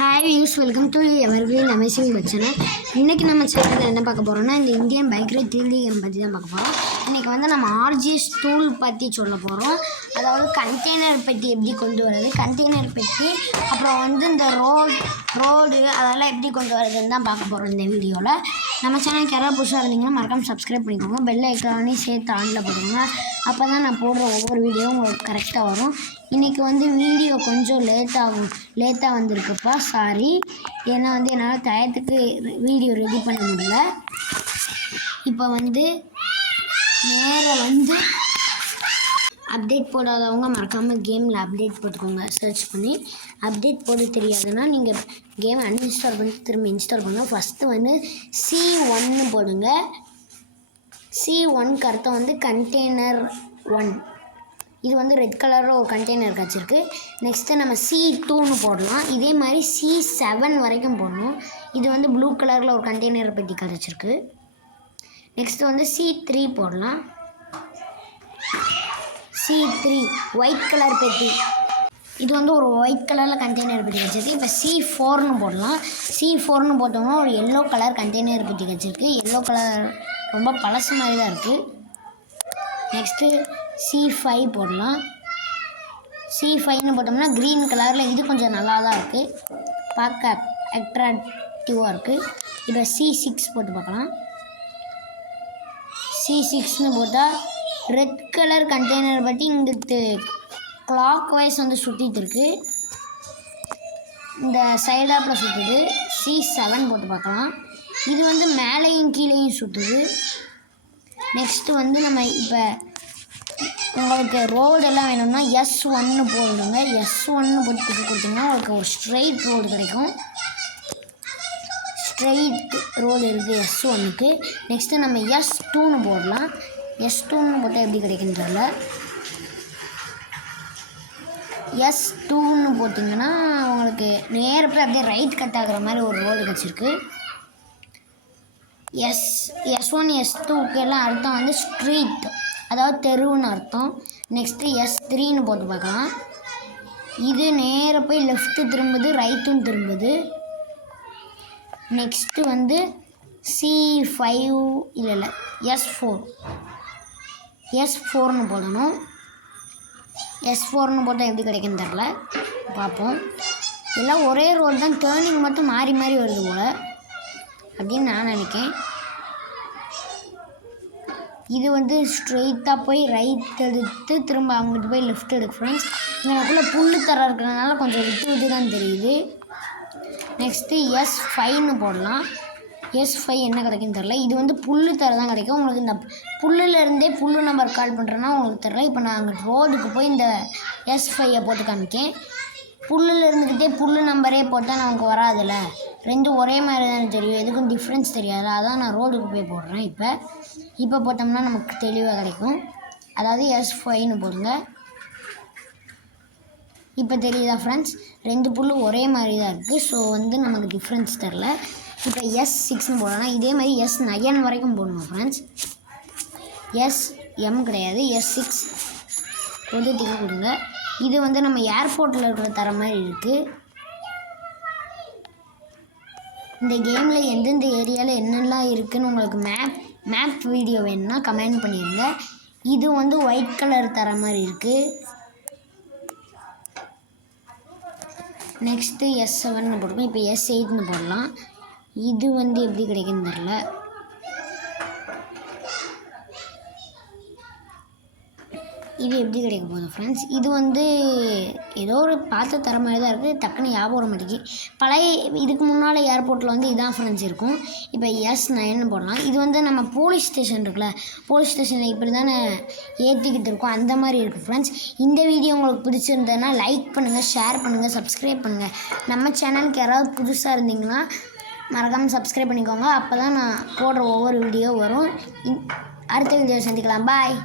Hi views, welcome to evergreen amazing but channel. இன்றைக்கி நம்ம சேனலில் என்ன பார்க்க போகிறோம்னா, இந்த Indian bike ride 3D game பற்றி தான் பார்க்க போகிறோம். இன்றைக்கி வந்து நம்ம ஆர்ஜிஎஸ் டூல் பற்றி சொல்ல போகிறோம். அதாவது கண்டெய்னர் பெட்டி எப்படி கொண்டு வர்றது, கண்டெய்னர் பெட்டி, அப்புறம் வந்து இந்த ரோடு அதெல்லாம் எப்படி கொண்டு வரதுன்னு தான் பார்க்க போகிறோம் இந்த வீடியோவில். நம்ம சேனலுக்கு யாராவது புதுசாக இருந்தீங்கன்னா மறக்காமல் சப்ஸ்கிரைப் பண்ணிக்கோங்க, பெல் ஐக்கானையும் சேர்த்து ஆனில் போட்டுக்கோங்க. அப்போ தான் நான் போடுற ஒவ்வொரு வீடியோவும் உங்களுக்கு கரெக்டாக வரும். இன்றைக்கி வந்து வீடியோ கொஞ்சம் லேட்டாக வந்திருக்குப்பா, சாரி. ஏன்னா வந்து என்னால் டயத்துக்கு வீடியோ ரெடி பண்ண முடியல. இப்போ வந்து அப்டேட் போடாதவங்க மறக்காமல் கேமில் அப்டேட் போட்டுக்கோங்க. சர்ச் பண்ணி அப்டேட் போட தெரியாதுன்னா நீங்கள் கேம் அன்இன்ஸ்டால் பண்ணிட்டு திரும்ப இன்ஸ்டால் பண்ணுங்கள். ஃபஸ்ட்டு வந்து C1 போடுங்க. C1க்கு அர்த்தம் வந்து கண்டெய்னர் 1. இது வந்து ரெட் கலரில் ஒரு கண்டெய்னர் கிடச்சிருக்கு. நெக்ஸ்ட்டு நம்ம C2ன்னு போடலாம். இதே மாதிரி C7 வரைக்கும் போடணும். இது வந்து ப்ளூ கலரில் ஒரு கண்டெய்னர் பெட்டி கிடச்சிருக்கு. நெக்ஸ்ட்டு வந்து C3 போடலாம். C3 ஒயிட் கலர் பெட்டி, இது வந்து ஒரு ஒயிட் கலரில் கண்டெய்னர் பெட்டி கிடச்சிருக்கு. இப்போ C4ன்னு போடலாம். C4ன்னு போட்டோம்னா ஒரு எல்லோ கலர் கண்டெய்னர் பெட்டி கிடச்சிருக்கு. எல்லோ கலர் ரொம்ப பழசு மாதிரி தான் இருக்குது. நெக்ஸ்ட்டு C5 போடலாம். C5ன்னு போட்டோம்னா க்ரீன் கலரில், இது கொஞ்சம் நல்லா தான் இருக்குது, பார்க்க அட்ராக்டிவாக இருக்குது. இப்போ C6 போட்டு பார்க்கலாம். C6ன்னு போட்டால் ரெட் கலர் கண்டெய்னர் பற்றி இங்கிட்டு கிளாக் வைஸ் வந்து சுற்றிட்டு இருக்குது, இந்த சைடாப்பில் சுற்றுது. C7 போட்டு பார்க்கலாம். இது வந்து மேலேயும் கீழேயும் சுற்றுது. நெக்ஸ்ட்டு வந்து நம்ம இப்போ உங்களுக்கு ரோடெல்லாம் வேணும்னா S1 போடுங்க. S1 போட்டு டிக்கு கொடுத்தீங்கன்னா உங்களுக்கு ஒரு ஸ்ட்ரெயிட் ரோடு கிடைக்கும். ஸ்ட்ரெயிட் ரோடு இருக்குது S1க்கு. நெக்ஸ்ட்டு நம்ம S2ன்னு போடலாம். S2ன்னு போட்டால் எப்படி கிடைக்குன்னு தெரியல. S2ன்னு போட்டிங்கன்னா உங்களுக்கு நேரத்தில் அப்படியே ரைட் கட் ஆகுற மாதிரி ஒரு ரோடு கிடச்சிருக்கு. S1 S2க்கு எல்லாம் அர்த்தம் வந்து ஸ்ட்ரீட், அதாவது தெருவுன்னு அர்த்தம். நெக்ஸ்ட்டு S3ன்னு போட்டு பார்க்கலாம். இது நேராக போய் லெஃப்ட்டு திரும்புது, ரைட்டும் திரும்புது. நெக்ஸ்ட்டு வந்து C5 இல்லை S4ன்னு போடணும். S4ன்னு போட்டால் எப்படி கிடைக்குன்னு தெரில, பார்ப்போம். எல்லாம் ஒரே ரோடு தான், டேர்னிங் மட்டும் மாறி மாறி வருது போல் அப்படின்னு நான் நினைக்கிறேன். இது வந்து ஸ்ட்ரெயிட்டாக போய் ரைட் எடுத்து திரும்ப அவங்ககிட்ட போய் லெஃப்ட் எடுக்கு ஃப்ரெண்ட்ஸ். எனக்குள்ளே புல் தர இருக்கிறதுனால கொஞ்சம் விட்டு தான் தெரியுது. நெக்ஸ்ட்டு S5ன்னு போடலாம். S5 என்ன கிடைக்குன்னு தெரில. இது வந்து புல் தர தான் கிடைக்கும் உங்களுக்கு. இந்த புல்லுலேருந்தே புல் நம்பர் கால் பண்ணுறேன்னா உங்களுக்கு தெரில. இப்போ நான் அங்கே ரோடுக்கு போய் இந்த S5 போட்டு காமிக்கேன். புல்லில் இருந்துக்கிட்டே புல் நம்பரே போட்டால் நமக்கு வராதில்ல, ரெண்டும் ஒரே மாதிரி தானே தெரியும், எதுக்கும் டிஃப்ரென்ஸ் தெரியாது. அதான் நான் ரோடுக்கு போய் போடுறேன். இப்போ போட்டோம்னா நமக்கு தெளிவாக கிடைக்கும். அதாவது S5ன்னு போடுங்க. இப்போ தெரியுதா ஃப்ரெண்ட்ஸ், ரெண்டு புல்லு ஒரே மாதிரி தான் இருக்குது. ஸோ வந்து நமக்கு டிஃப்ரென்ஸ் தெரில. இப்போ S6ன்னு போடலாம். இதே மாதிரி S9 வரைக்கும் போடணும் ஃப்ரெண்ட்ஸ். SM கிடையாது, S6 வந்து டிக்கு கொடுங்க. இது வந்து நம்ம ஏர்போர்ட்டில் இருக்கிற தர மாதிரி இருக்குது. இந்த கேமில் எந்தெந்த ஏரியாவில் என்னெல்லாம் இருக்குதுன்னு உங்களுக்கு மேப் வீடியோ வேணும்னா கமெண்ட் பண்ணிடுங்க. இது வந்து ஒயிட் கலர் தர மாதிரி இருக்குது. நெக்ஸ்ட்டு S7ன்னு போடுவோம். இப்போ S8ன்னு போடலாம். இது வந்து எப்படி கிடைக்குன்னு தெரில. இது எப்படி கிடைக்க போகுது ஃப்ரெண்ட்ஸ். இது வந்து ஏதோ ஒரு பார்த்து தர மாதிரி தான் இருக்குது, டக்குன்னு ஞாபகம் வர மாட்டேங்குது. பழைய இதுக்கு முன்னால் ஏர்போர்ட்டில் வந்து இதான் ஃப்ரெண்ட்ஸ் இருக்கும். இப்போ S9ன்னு போடலாம். இது வந்து நம்ம போலீஸ் ஸ்டேஷன் இருக்குல்ல, போலீஸ் ஸ்டேஷனில் இப்படி தானே ஏற்றிக்கிட்டு இருக்கோம், அந்த மாதிரி இருக்குது ஃப்ரெண்ட்ஸ். இந்த வீடியோ உங்களுக்கு பிடிச்சிருந்ததுன்னா லைக் பண்ணுங்கள், ஷேர் பண்ணுங்கள், சப்ஸ்கிரைப் பண்ணுங்கள். நம்ம சேனலுக்கு யாராவது புதுசாக இருந்தீங்கன்னா மறக்காமல் சப்ஸ்கிரைப் பண்ணிக்கோங்க. அப்போ தான் நான் போடுற ஒவ்வொரு வீடியோ வரும். அடுத்த வீடியோ சந்திக்கலாம். பாய்.